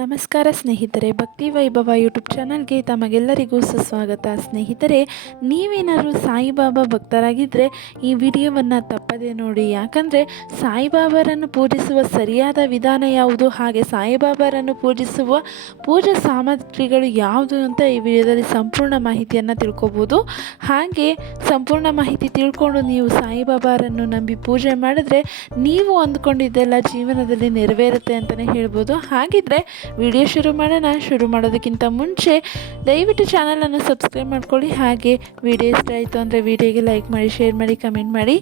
ನಮಸ್ಕಾರ ಸ್ನೇಹಿತರೆ, ಭಕ್ತಿ ವೈಭವ ಯೂಟ್ಯೂಬ್ ಚಾನಲ್ಗೆ ತಮಗೆಲ್ಲರಿಗೂ ಸುಸ್ವಾಗತ. ಸ್ನೇಹಿತರೆ, ನೀವೇನಾದರೂ ಸಾಯಿಬಾಬಾ ಭಕ್ತರಾಗಿದ್ದರೆ ಈ ವಿಡಿಯೋವನ್ನು ತಪ್ಪದೆ ನೋಡಿ. ಯಾಕಂದರೆ ಸಾಯಿಬಾಬಾರನ್ನು ಪೂಜಿಸುವ ಸರಿಯಾದ ವಿಧಾನ ಯಾವುದು? ಹಾಗೆ ಸಾಯಿಬಾಬಾರನ್ನು ಪೂಜಿಸುವ ಪೂಜಾ ಸಾಮಗ್ರಿಗಳು ಯಾವುದು ಅಂತ ಈ ವಿಡಿಯೋದಲ್ಲಿ ಸಂಪೂರ್ಣ ಮಾಹಿತಿಯನ್ನು ತಿಳ್ಕೊಬೋದು. ಹಾಗೆ ಸಂಪೂರ್ಣ ಮಾಹಿತಿ ತಿಳ್ಕೊಂಡು ನೀವು ಸಾಯಿಬಾಬಾರನ್ನು ನಂಬಿ ಪೂಜೆ ಮಾಡಿದ್ರೆ ನೀವು ಅಂದ್ಕೊಂಡಿದ್ದೆಲ್ಲ ಜೀವನದಲ್ಲಿ ನೆರವೇರುತ್ತೆ ಅಂತಲೇ ಹೇಳ್ಬೋದು. ಹಾಗಿದ್ರೆ ವಿಡಿಯೋ ಶುರು ಮಾಡೋಣ. ಶುರು ಮಾಡೋದಕ್ಕಿಂತ ಮುಂಚೆ ದಯವಿಟ್ಟು ಚಾನಲನ್ನು ಸಬ್ಸ್ಕ್ರೈಬ್ ಮಾಡ್ಕೊಳ್ಳಿ. ಹಾಗೆ ವಿಡಿಯೋ ಇಷ್ಟ ಆಯಿತು ಅಂದರೆ ವಿಡಿಯೋಗೆ ಲೈಕ್ ಮಾಡಿ ಶೇರ್ ಮಾಡಿ ಕಮೆಂಟ್ ಮಾಡಿ.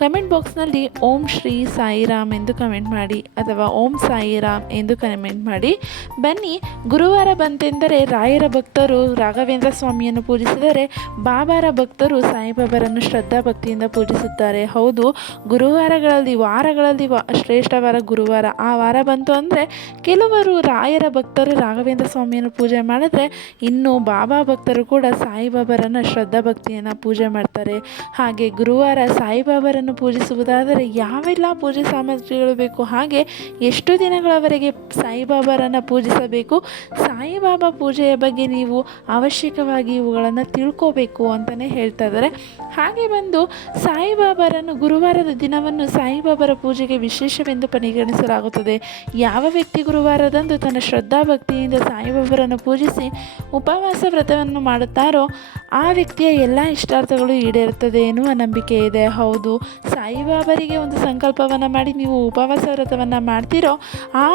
ಕಮೆಂಟ್ ಬಾಕ್ಸ್ನಲ್ಲಿ ಓಂ ಶ್ರೀ ಸಾಯಿರಾಮ್ ಎಂದು ಕಮೆಂಟ್ ಮಾಡಿ ಅಥವಾ ಓಂ ಸಾಯಿರಾಮ್ ಎಂದು ಕಮೆಂಟ್ ಮಾಡಿ. ಬನ್ನಿ, ಗುರುವಾರ ಬಂತೆಂದರೆ ರಾಯರ ಭಕ್ತರು ರಾಘವೇಂದ್ರ ಸ್ವಾಮಿಯನ್ನು ಪೂಜಿಸಿದರೆ ಬಾಬಾರ ಭಕ್ತರು ಸಾಯಿಬಾಬರನ್ನು ಶ್ರದ್ಧಾ ಭಕ್ತಿಯಿಂದ ಪೂಜಿಸುತ್ತಾರೆ. ಹೌದು, ಗುರುವಾರಗಳಲ್ಲಿ, ವಾರಗಳಲ್ಲಿ ವಾ ಶ್ರೇಷ್ಠವಾರ ಗುರುವಾರ. ಆ ವಾರ ಬಂತು ಅಂದರೆ ಕೆಲವರು ರಾಯರ ಭಕ್ತರು ರಾಘವೇಂದ್ರ ಸ್ವಾಮಿಯನ್ನು ಪೂಜೆ ಮಾಡಿದ್ರೆ ಇನ್ನು ಬಾಬಾ ಭಕ್ತರು ಕೂಡ ಸಾಯಿಬಾಬಾರನ್ನು ಶ್ರದ್ಧಾ ಭಕ್ತಿಯನ್ನು ಪೂಜೆ ಮಾಡ್ತಾರೆ. ಹಾಗೆ ಗುರುವಾರ ಸಾಯಿಬಾಬರನ್ನು ಪೂಜಿಸುವುದಾದರೆ ಯಾವೆಲ್ಲ ಪೂಜೆ ಸಾಮಗ್ರಿಗಳು ಬೇಕು? ಹಾಗೆ ಎಷ್ಟು ದಿನಗಳವರೆಗೆ ಸಾಯಿಬಾಬಾರನ್ನು ಪೂಜಿಸಬೇಕು? ಸಾಯಿಬಾಬಾ ಪೂಜೆಯ ಬಗ್ಗೆ ನೀವು ಅವಶ್ಯಕವಾಗಿ ಇವುಗಳನ್ನು ತಿಳ್ಕೋಬೇಕು ಅಂತಲೇ ಹೇಳ್ತಾ ಇದ್ದಾರೆ. ಹಾಗೆ ಬಂದು ಸಾಯಿಬಾಬಾರನ್ನು ಗುರುವಾರದ ದಿನವನ್ನು ಸಾಯಿಬಾಬರ ಪೂಜೆಗೆ ವಿಶೇಷವೆಂದು ಪರಿಗಣಿಸಲಾಗುತ್ತದೆ. ಯಾವ ವ್ಯಕ್ತಿ ಗುರುವಾರದಂದು ತನ್ನ ಶ್ರದ್ಧಾ ಭಕ್ತಿಯಿಂದ ಸಾಯಿಬಾಬರನ್ನು ಪೂಜಿಸಿ ಉಪವಾಸ ವ್ರತವನ್ನು ಮಾಡುತ್ತಾರೋ ಆ ವ್ಯಕ್ತಿಯ ಎಲ್ಲ ಇಷ್ಟಾರ್ಥಗಳು ಈಡೇರುತ್ತದೆ ಎನ್ನುವ ನಂಬಿಕೆ ಇದೆ. ಹೌದು, ಸಾಯಿಬಾಬರಿಗೆ ಒಂದು ಸಂಕಲ್ಪವನ್ನು ಮಾಡಿ, ನೀವು ಉಪವಾಸ ವ್ರತವನ್ನು ಮಾಡ್ತೀರೋ, ಆ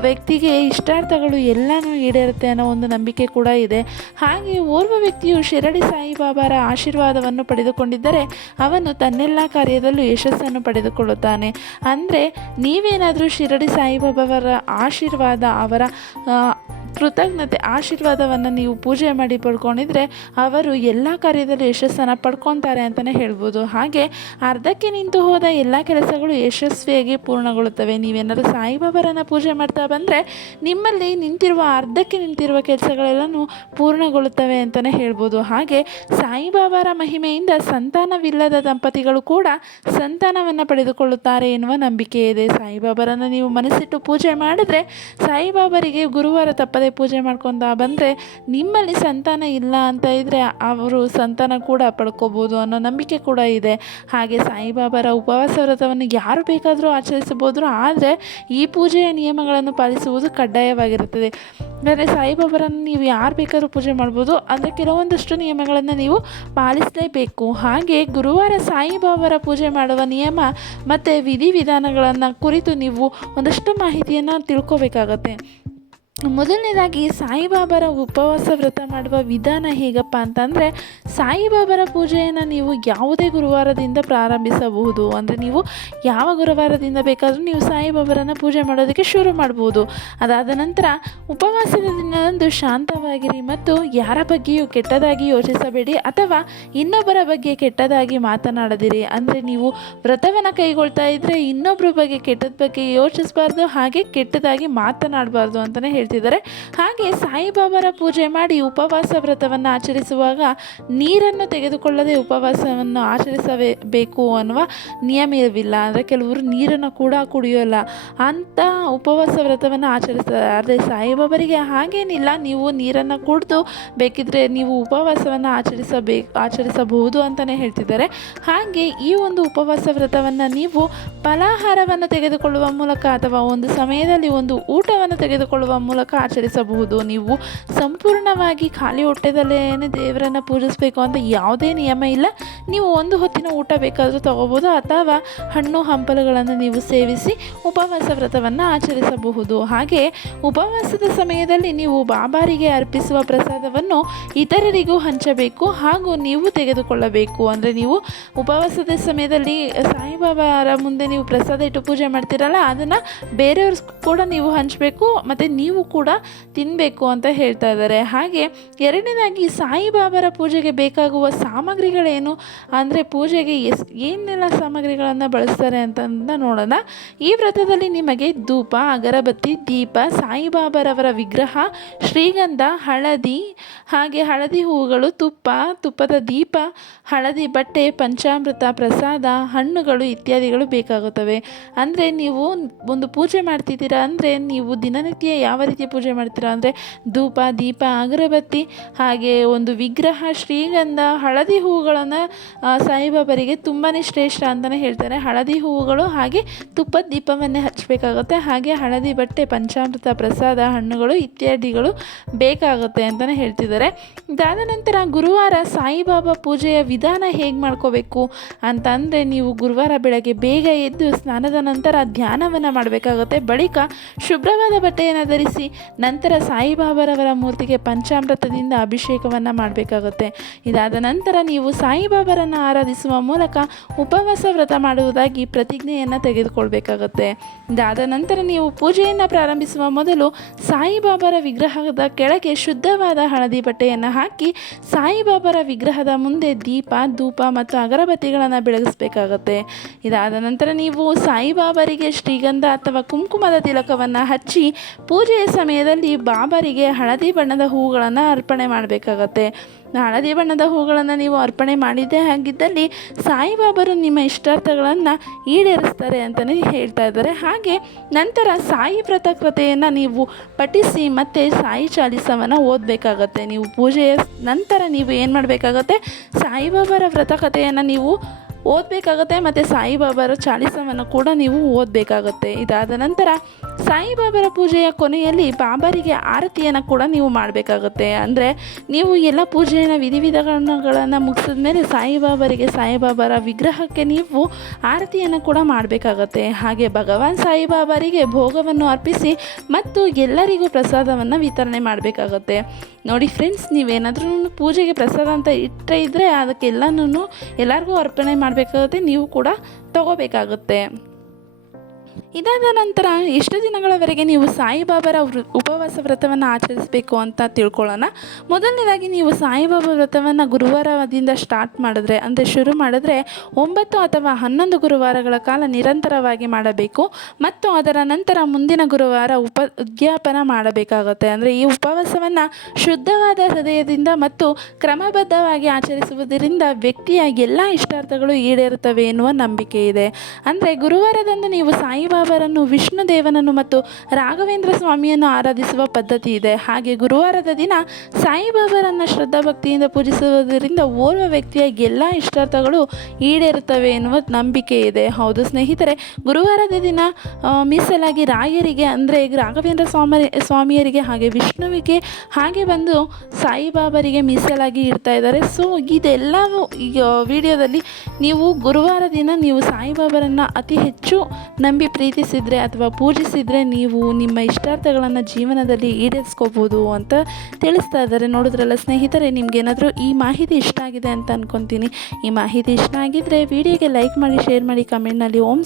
ವ್ಯಕ್ತಿಗೆ ಇಷ್ಟಾರ್ಥಗಳು ಎಲ್ಲನೂ ಈಡೇರುತ್ತೆ ಅನ್ನೋ ಒಂದು ನಂಬಿಕೆ ಕೂಡ ಇದೆ. ಹಾಗೆ ಓರ್ವ ವ್ಯಕ್ತಿಯು ಶಿರಡಿ ಸಾಯಿಬಾಬಾರ ಆಶೀರ್ವಾದವನ್ನು ಪಡೆದುಕೊಂಡಿದ್ದರೆ, ಅವನು ತನ್ನೆಲ್ಲ ಕಾರ್ಯದಲ್ಲೂ ಯಶಸ್ಸನ್ನು ಪಡೆದುಕೊಳ್ಳುತ್ತಾನೆ. ಅಂದರೆ ನೀವೇನಾದರೂ ಶಿರಡಿ ಸಾಯಿಬಾಬಾವರ ಆಶೀರ್ವಾದ ಅವರ ಕೃತಜ್ಞತೆ ಆಶೀರ್ವಾದವನ್ನು ನೀವು ಪೂಜೆ ಮಾಡಿ ಪಡ್ಕೊಂಡಿದ್ರೆ ಅವರು ಎಲ್ಲ ಕಾರ್ಯದಲ್ಲಿ ಯಶಸ್ಸನ್ನು ಪಡ್ಕೊತಾರೆ ಅಂತಲೇ ಹೇಳ್ಬೋದು. ಹಾಗೆ ಅರ್ಧಕ್ಕೆ ನಿಂತು ಹೋದ ಎಲ್ಲ ಕೆಲಸಗಳು ಯಶಸ್ವಿಯಾಗಿ ಪೂರ್ಣಗೊಳ್ಳುತ್ತವೆ. ನೀವೇನಾದರೂ ಸಾಯಿಬಾಬರನ್ನು ಪೂಜೆ ಮಾಡ್ತಾ ಬಂದರೆ ನಿಮ್ಮಲ್ಲಿ ನಿಂತಿರುವ ಅರ್ಧಕ್ಕೆ ನಿಂತಿರುವ ಕೆಲಸಗಳೆಲ್ಲನೂ ಪೂರ್ಣಗೊಳ್ಳುತ್ತವೆ ಅಂತಲೇ ಹೇಳ್ಬೋದು. ಹಾಗೆ ಸಾಯಿಬಾಬಾರ ಮಹಿಮೆಯಿಂದ ಸಂತಾನವಿಲ್ಲದ ದಂಪತಿಗಳು ಕೂಡ ಸಂತಾನವನ್ನು ಪಡೆದುಕೊಳ್ಳುತ್ತಾರೆ ಎನ್ನುವ ನಂಬಿಕೆ ಇದೆ. ಸಾಯಿಬಾಬರನ್ನು ನೀವು ಮನಸ್ಸಿಟ್ಟು ಪೂಜೆ ಮಾಡಿದ್ರೆ ಸಾಯಿಬಾಬರಿಗೆ ಗುರುವಾರ ತಪ್ಪದೆ ಪೂಜೆ ಮಾಡ್ಕೊತಾ ಬಂದರೆ ನಿಮ್ಮಲ್ಲಿ ಸಂತಾನ ಇಲ್ಲ ಅಂತ ಇದ್ದರೆ ಅವರು ಸಂತಾನ ಕೂಡ ಪಡ್ಕೋಬೋದು ಅನ್ನೋ ನಂಬಿಕೆ ಕೂಡ ಇದೆ. ಹಾಗೆ ಸಾಯಿಬಾಬಾರ ಉಪವಾಸ ವ್ರತವನ್ನು ಯಾರು ಬೇಕಾದರೂ ಆಚರಿಸಬಹುದು, ಆದರೆ ಈ ಪೂಜೆಯ ನಿಯಮಗಳನ್ನು ಪಾಲಿಸುವುದು ಕಡ್ಡಾಯವಾಗಿರುತ್ತದೆ. ಅಂದರೆ ಸಾಯಿಬಾಬಾರನ್ನು ನೀವು ಯಾರು ಬೇಕಾದರೂ ಪೂಜೆ ಮಾಡ್ಬೋದು ಅಂದರೆ ಕೆಲವೊಂದಷ್ಟು ನಿಯಮಗಳನ್ನು ನೀವು ಪಾಲಿಸಲೇಬೇಕು. ಹಾಗೆ ಗುರುವಾರ ಸಾಯಿಬಾಬಾರ ಪೂಜೆ ಮಾಡುವ ನಿಯಮ ಮತ್ತು ವಿಧಿವಿಧಾನಗಳನ್ನು ಕುರಿತು ನೀವು ಒಂದಷ್ಟು ಮಾಹಿತಿಯನ್ನು ತಿಳ್ಕೊಬೇಕಾಗತ್ತೆ. ಮೊದಲನೇದಾಗಿ ಸಾಯಿಬಾಬಾರ ಉಪವಾಸ ವ್ರತ ಮಾಡುವ ವಿಧಾನ ಹೇಗಪ್ಪ ಅಂತಂದರೆ, ಸಾಯಿಬಾಬಾರ ಪೂಜೆಯನ್ನು ನೀವು ಯಾವುದೇ ಗುರುವಾರದಿಂದ ಪ್ರಾರಂಭಿಸಬಹುದು. ಅಂದರೆ ನೀವು ಯಾವ ಗುರುವಾರದಿಂದ ಬೇಕಾದರೂ ನೀವು ಸಾಯಿಬಾಬಾರನ್ನು ಪೂಜೆ ಮಾಡೋದಕ್ಕೆ ಶುರು ಮಾಡ್ಬೋದು. ಅದಾದ ನಂತರ ಉಪವಾಸದ ದಿನದಂದು ಶಾಂತವಾಗಿರಿ ಮತ್ತು ಯಾರ ಬಗ್ಗೆಯೂ ಕೆಟ್ಟದಾಗಿ ಯೋಚಿಸಬೇಡಿ ಅಥವಾ ಇನ್ನೊಬ್ಬರ ಬಗ್ಗೆ ಕೆಟ್ಟದಾಗಿ ಮಾತನಾಡದಿರಿ. ಅಂದರೆ ನೀವು ವ್ರತವನ್ನು ಕೈಗೊಳ್ತಾ ಇದ್ದರೆ ಇನ್ನೊಬ್ಬರ ಬಗ್ಗೆ ಕೆಟ್ಟದ ಬಗ್ಗೆ ಯೋಚಿಸಬಾರ್ದು, ಹಾಗೆ ಕೆಟ್ಟದಾಗಿ ಮಾತನಾಡಬಾರ್ದು ಅಂತಲೇ ಹೇಳ್ತಿದ್ದಾರೆ. ಹಾಗೆ ಸಾಯಿಬಾಬಾರ ಪೂಜೆ ಮಾಡಿ ಉಪವಾಸ ವ್ರತವನ್ನು ಆಚರಿಸುವಾಗ ನೀರನ್ನು ತೆಗೆದುಕೊಳ್ಳದೆ ಉಪವಾಸವನ್ನು ಆಚರಿಸಬೇಕು ಅನ್ನುವ ನಿಯಮವಿಲ್ಲ. ಅಂದರೆ ಕೆಲವರು ನೀರನ್ನು ಕೂಡ ಕುಡಿಯೋಲ್ಲ. ಅಂಥ ಉಪವಾಸ ವ್ರತವನ್ನು ಆಚರಿಸ್ತಾರೆ ಆದರೆ ಸಾಯಿಬಾಬರಿಗೆ ಹಾಗೇನಿಲ್ಲ. ನೀವು ನೀರನ್ನು ಕುಡಿದು ಬೇಕಿದ್ರೆ ನೀವು ಉಪವಾಸವನ್ನು ಆಚರಿಸಬೇಕು ಆಚರಿಸಬಹುದು ಅಂತಲೇ ಹೇಳ್ತಿದ್ದಾರೆ. ಹಾಗೆ ಈ ಒಂದು ಉಪವಾಸ ವ್ರತವನ್ನು ನೀವು ಫಲಾಹಾರವನ್ನು ತೆಗೆದುಕೊಳ್ಳುವ ಮೂಲಕ ಅಥವಾ ಒಂದು ಸಮಯದಲ್ಲಿ ಒಂದು ಊಟವನ್ನು ತೆಗೆದುಕೊಳ್ಳುವ ಆಚರಿಸಬಹುದು. ನೀವು ಸಂಪೂರ್ಣವಾಗಿ ಖಾಲಿ ಹೊಟ್ಟೆದಲ್ಲೇ ದೇವರನ್ನು ಪೂಜಿಸಬೇಕು ಅಂತ ಯಾವುದೇ ನಿಯಮ ಇಲ್ಲ. ನೀವು ಒಂದು ಹೊತ್ತಿನ ಊಟ ಬೇಕಾದರೂ ತಗೋಬೋದು ಅಥವಾ ಹಣ್ಣು ಹಂಪಲುಗಳನ್ನು ನೀವು ಸೇವಿಸಿ ಉಪವಾಸ ವ್ರತವನ್ನು ಆಚರಿಸಬಹುದು. ಹಾಗೆ ಉಪವಾಸದ ಸಮಯದಲ್ಲಿ ನೀವು ಬಾಬಾರಿಗೆ ಅರ್ಪಿಸುವ ಪ್ರಸಾದವನ್ನು ಇತರರಿಗೂ ಹಂಚಬೇಕು ಹಾಗೂ ನೀವು ತೆಗೆದುಕೊಳ್ಳಬೇಕು. ಅಂದರೆ ನೀವು ಉಪವಾಸದ ಸಮಯದಲ್ಲಿ ಸಾಯಿಬಾಬಾರ ಮುಂದೆ ನೀವು ಪ್ರಸಾದ ಇಟ್ಟು ಪೂಜೆ ಮಾಡ್ತೀರಲ್ಲ, ಅದನ್ನು ಬೇರೆಯವ್ರ ಕೂಡ ನೀವು ಹಂಚಬೇಕು, ಮತ್ತು ನೀವು ಕೂಡ ತಿನ್ನಬೇಕು ಅಂತ ಹೇಳ್ತಾ ಇದ್ದಾರೆ. ಹಾಗೆ ಎರಡನೇದಾಗಿ ಸಾಯಿಬಾಬರ ಪೂಜೆಗೆ ಬೇಕಾಗುವ ಸಾಮಗ್ರಿಗಳೇನು? ಅಂದರೆ ಪೂಜೆಗೆ ಎಸ್ ಏನೆಲ್ಲ ಸಾಮಗ್ರಿಗಳನ್ನು ಬಳಸ್ತಾರೆ ಅಂತ ನೋಡೋಣ. ಈ ವ್ರತದಲ್ಲಿ ನಿಮಗೆ ಧೂಪ, ಅಗರಬತ್ತಿ, ದೀಪ, ಸಾಯಿಬಾಬಾರವರ ವಿಗ್ರಹ, ಶ್ರೀಗಂಧ, ಹಳದಿ, ಹಾಗೆ ಹಳದಿ ಹೂವುಗಳು, ತುಪ್ಪ, ತುಪ್ಪದ ದೀಪ, ಹಳದಿ ಬಟ್ಟೆ, ಪಂಚಾಮೃತ, ಪ್ರಸಾದ, ಹಣ್ಣುಗಳು ಇತ್ಯಾದಿಗಳು ಬೇಕಾಗುತ್ತವೆ. ಅಂದರೆ ನೀವು ಒಂದು ಪೂಜೆ ಮಾಡ್ತಿದ್ದೀರಾ ಅಂದರೆ ನೀವು ದಿನನಿತ್ಯ ಯಾವ ರೀತಿಯ ಪೂಜೆ ಮಾಡ್ತೀರಾ ಅಂದರೆ ಧೂಪ, ದೀಪ, ಅಗರಬತ್ತಿ, ಹಾಗೆ ಒಂದು ವಿಗ್ರಹ, ಶ್ರೀಗಂಧ, ಹಳದಿ ಹೂವುಗಳನ್ನು ಸಾಯಿಬಾಬರಿಗೆ ತುಂಬಾ ಶ್ರೇಷ್ಠ ಅಂತಲೇ ಹೇಳ್ತಾರೆ. ಹಳದಿ ಹೂವುಗಳು ಹಾಗೆ ತುಪ್ಪದ ದೀಪವನ್ನೇ ಹಚ್ಚಬೇಕಾಗುತ್ತೆ. ಹಾಗೆ ಹಳದಿ ಬಟ್ಟೆ, ಪಂಚಾಮೃತ, ಪ್ರಸಾದ, ಹಣ್ಣುಗಳು, ಇತ್ಯಾದಿಗಳು ಬೇಕಾಗುತ್ತೆ ಅಂತಲೇ ಹೇಳ್ತಿದ್ದಾರೆ. ಇದಾದ ನಂತರ ಗುರುವಾರ ಸಾಯಿಬಾಬಾ ಪೂಜೆಯ ವಿಧಾನ ಹೇಗೆ ಮಾಡ್ಕೋಬೇಕು ಅಂತ ಅಂದರೆ ನೀವು ಗುರುವಾರ ಬೆಳಗ್ಗೆ ಬೇಗ ಎದ್ದು ಸ್ನಾನದ ನಂತರ ಧ್ಯಾನವನ್ನು ಮಾಡಬೇಕಾಗುತ್ತೆ. ಬಳಿಕ ಶುಭ್ರವಾದ ಬಟ್ಟೆಯನ್ನು ಧರಿಸಿ ನಂತರ ಸಾಯಿಬಾಬಾರವರ ಮೂರ್ತಿಗೆ ಪಂಚಾಮೃತದಿಂದ ಅಭಿಷೇಕವನ್ನು ಮಾಡಬೇಕಾಗುತ್ತೆ. ಇದಾದ ನಂತರ ನೀವು ಸಾಯಿಬಾಬರನ್ನು ಆರಾಧಿಸುವ ಮೂಲಕ ಉಪವಾಸ ವ್ರತ ಮಾಡುವುದಾಗಿ ಪ್ರತಿಜ್ಞೆಯನ್ನು ತೆಗೆದುಕೊಳ್ಬೇಕಾಗುತ್ತೆ. ಇದಾದ ನಂತರ ನೀವು ಪೂಜೆಯನ್ನು ಪ್ರಾರಂಭಿಸುವ ಮೊದಲು ಸಾಯಿಬಾಬಾರ ವಿಗ್ರಹದ ಕೆಳಗೆ ಶುದ್ಧವಾದ ಹಳದಿ ಬಟ್ಟೆಯನ್ನು ಹಾಕಿ ಸಾಯಿಬಾಬಾರ ವಿಗ್ರಹದ ಮುಂದೆ ದೀಪ, ಧೂಪ ಮತ್ತು ಅಗರಬತ್ತಿಗಳನ್ನು ಬೆಳಗಿಸಬೇಕಾಗುತ್ತೆ. ಇದಾದ ನಂತರ ನೀವು ಸಾಯಿಬಾಬರಿಗೆ ಶ್ರೀಗಂಧ ಅಥವಾ ಕುಂಕುಮದ ತಿಲಕವನ್ನು ಹಚ್ಚಿ ಪೂಜೆಯ ಸಮಯದಲ್ಲಿ ಬಾಬರಿಗೆ ಹಳದಿ ಬಣ್ಣದ ಹೂಗಳನ್ನು ಅರ್ಪಣೆ ಮಾಡಬೇಕಾಗತ್ತೆ. ಹಳದಿ ಬಣ್ಣದ ಹೂಗಳನ್ನು ನೀವು ಅರ್ಪಣೆ ಮಾಡಿದ್ದೇ ಆಗಿದ್ದಲ್ಲಿ ಸಾಯಿಬಾಬರು ನಿಮ್ಮ ಇಷ್ಟಾರ್ಥಗಳನ್ನು ಈಡೇರಿಸ್ತಾರೆ ಅಂತಲೇ ಹೇಳ್ತಾ ಇದ್ದಾರೆ. ಹಾಗೆ ನಂತರ ಸಾಯಿ ವ್ರತ ಕೃತೆಯನ್ನು ನೀವು ಪಠಿಸಿ ಮತ್ತು ಸಾಯಿ ಚಾಲಿಸವನ್ನು ಓದಬೇಕಾಗತ್ತೆ. ನೀವು ಪೂಜೆಯ ನಂತರ ನೀವು ಏನು ಮಾಡಬೇಕಾಗತ್ತೆ? ಸಾಯಿಬಾಬರ ವ್ರತ ಕಥೆಯನ್ನು ನೀವು ಓದಬೇಕಾಗತ್ತೆ ಮತ್ತು ಸಾಯಿಬಾಬಾರ ಚಾಲಿಸವನ್ನು ಕೂಡ ನೀವು ಓದಬೇಕಾಗತ್ತೆ. ಇದಾದ ನಂತರ ಸಾಯಿಬಾಬಾರ ಪೂಜೆಯ ಕೊನೆಯಲ್ಲಿ ಬಾಬರಿಗೆ ಆರತಿಯನ್ನು ಕೂಡ ನೀವು ಮಾಡಬೇಕಾಗುತ್ತೆ. ಅಂದರೆ ನೀವು ಎಲ್ಲ ಪೂಜೆಯನ್ನು ವಿಧಿವಿಧಾನಗಳನ್ನು ಮುಗಿಸಿದ ಮೇಲೆ ಸಾಯಿಬಾಬರಿಗೆ ಸಾಯಿಬಾಬರ ವಿಗ್ರಹಕ್ಕೆ ನೀವು ಆರತಿಯನ್ನು ಕೂಡ ಮಾಡಬೇಕಾಗತ್ತೆ. ಹಾಗೆ ಭಗವಾನ್ ಸಾಯಿಬಾಬರಿಗೆ ಭೋಗವನ್ನು ಅರ್ಪಿಸಿ ಮತ್ತು ಎಲ್ಲರಿಗೂ ಪ್ರಸಾದವನ್ನು ವಿತರಣೆ ಮಾಡಬೇಕಾಗತ್ತೆ. ನೋಡಿ ಫ್ರೆಂಡ್ಸ್ ನೀವೇನಾದ್ರೂ ಪೂಜೆಗೆ ಪ್ರಸಾದ ಅಂತ ಇಟ್ಟರೆ ಇದ್ದರೆ ಅದಕ್ಕೆಲ್ಲನೂ ಎಲ್ಲರಿಗೂ ಅರ್ಪಣೆ ಮಾಡಬೇಕಾಗುತ್ತೆ. ನೀವು ಕೂಡ ತಗೋಬೇಕಾಗುತ್ತೆ. ಇದಾದ ನಂತರ ಎಷ್ಟು ದಿನಗಳವರೆಗೆ ನೀವು ಸಾಯಿಬಾಬಾರ ವೃ, ಉಪವಾಸ ವ್ರತವನ್ನು ಆಚರಿಸಬೇಕು ಅಂತ ತಿಳ್ಕೊಳ್ಳೋಣ. ಮೊದಲನೇದಾಗಿ ನೀವು ಸಾಯಿಬಾಬಾ ವ್ರತವನ್ನು ಗುರುವಾರದಿಂದ ಸ್ಟಾರ್ಟ್ ಮಾಡಿದ್ರೆ, ಅಂದರೆ ಶುರು ಮಾಡಿದ್ರೆ ಒಂಬತ್ತು ಅಥವಾ ಹನ್ನೊಂದು ಗುರುವಾರಗಳ ಕಾಲ ನಿರಂತರವಾಗಿ ಮಾಡಬೇಕು. ಮತ್ತು ಅದರ ನಂತರ ಮುಂದಿನ ಗುರುವಾರ ಉಪ, ಉದ್ಯಾಪನ ಮಾಡಬೇಕಾಗುತ್ತೆ. ಅಂದರೆ ಈ ಉಪವಾಸವನ್ನು ಶುದ್ಧವಾದ ಹೃದಯದಿಂದ ಮತ್ತು ಕ್ರಮಬದ್ಧವಾಗಿ ಆಚರಿಸುವುದರಿಂದ ವ್ಯಕ್ತಿಯ ಎಲ್ಲ ಇಷ್ಟಾರ್ಥಗಳು ಈಡೇರುತ್ತವೆ ಎನ್ನುವ ನಂಬಿಕೆ ಇದೆ. ಅಂದರೆ ಗುರುವಾರದಂದು ನೀವು ಸಾಯಿಬಾಬರನ್ನು, ವಿಷ್ಣು ದೇವನನ್ನು ಮತ್ತು ರಾಘವೇಂದ್ರ ಸ್ವಾಮಿಯನ್ನು ಆರಾಧಿಸುವ ಪದ್ಧತಿ ಇದೆ. ಹಾಗೆ ಗುರುವಾರದ ದಿನ ಸಾಯಿಬಾಬರನ್ನು ಶ್ರದ್ಧಾಭಕ್ತಿಯಿಂದ ಪೂಜಿಸುವುದರಿಂದ ಓರ್ವ ವ್ಯಕ್ತಿಯ ಎಲ್ಲ ಇಷ್ಟಾರ್ಥಗಳು ಈಡೇರುತ್ತವೆ ಎನ್ನುವ ನಂಬಿಕೆ ಇದೆ. ಹೌದು ಸ್ನೇಹಿತರೆ, ಗುರುವಾರದ ದಿನ ಮೀಸಲಾಗಿ ರಾಯರಿಗೆ ಅಂದರೆ ರಾಘವೇಂದ್ರ ಸ್ವಾಮಿ ಸ್ವಾಮಿಯರಿಗೆ ಹಾಗೆ ವಿಷ್ಣುವಿಗೆ ಹಾಗೆ ಬಂದು ಸಾಯಿಬಾಬರಿಗೆ ಮೀಸಲಾಗಿ ಇಡ್ತಾ ಇದ್ದಾರೆ. ಸೊ ಇದೆಲ್ಲವೂ ಈ ವಿಡಿಯೋದಲ್ಲಿ ನೀವು ಗುರುವಾರ ದಿನ ನೀವು ಸಾಯಿಬಾಬರನ್ನು ಅತಿ ಹೆಚ್ಚು ನಂಬಿ ಪ್ರೀತಿಸಿದರೆ ಅಥವಾ ಪೂಜಿಸಿದರೆ ನೀವು ನಿಮ್ಮ ಇಷ್ಟಾರ್ಥಗಳನ್ನು ಜೀವನದಲ್ಲಿ ಈಡೇರಿಸ್ಕೋಬೋದು ಅಂತ ತಿಳಿಸ್ತಾ ಇದ್ದಾರೆ. ನೋಡಿದ್ರಲ್ಲ ಸ್ನೇಹಿತರೆ ನಿಮ್ಗೇನಾದರೂ ಈ ಮಾಹಿತಿ ಇಷ್ಟ ಆಗಿದೆ ಅಂತ ಅಂದ್ಕೊತೀನಿ ಈ ಮಾಹಿತಿ ಇಷ್ಟ ಆಗಿದ್ದರೆ ವಿಡಿಯೋಗೆ ಲೈಕ್ ಮಾಡಿ, ಶೇರ್ ಮಾಡಿ, ಕಮೆಂಟ್ನಲ್ಲಿ ಓಂ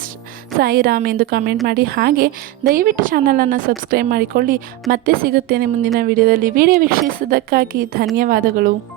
ಸಾಯಿರಾಮ್ ಎಂದು ಕಮೆಂಟ್ ಮಾಡಿ. ಹಾಗೆ ದಯವಿಟ್ಟು ಚಾನಲನ್ನು ಸಬ್ಸ್ಕ್ರೈಬ್ ಮಾಡಿಕೊಳ್ಳಿ. ಮತ್ತೆ ಸಿಗುತ್ತೇನೆ ಮುಂದಿನ ವಿಡಿಯೋದಲ್ಲಿ. ವಿಡಿಯೋ ವೀಕ್ಷಿಸಿದ್ದಕ್ಕಾಗಿ ಧನ್ಯವಾದಗಳು.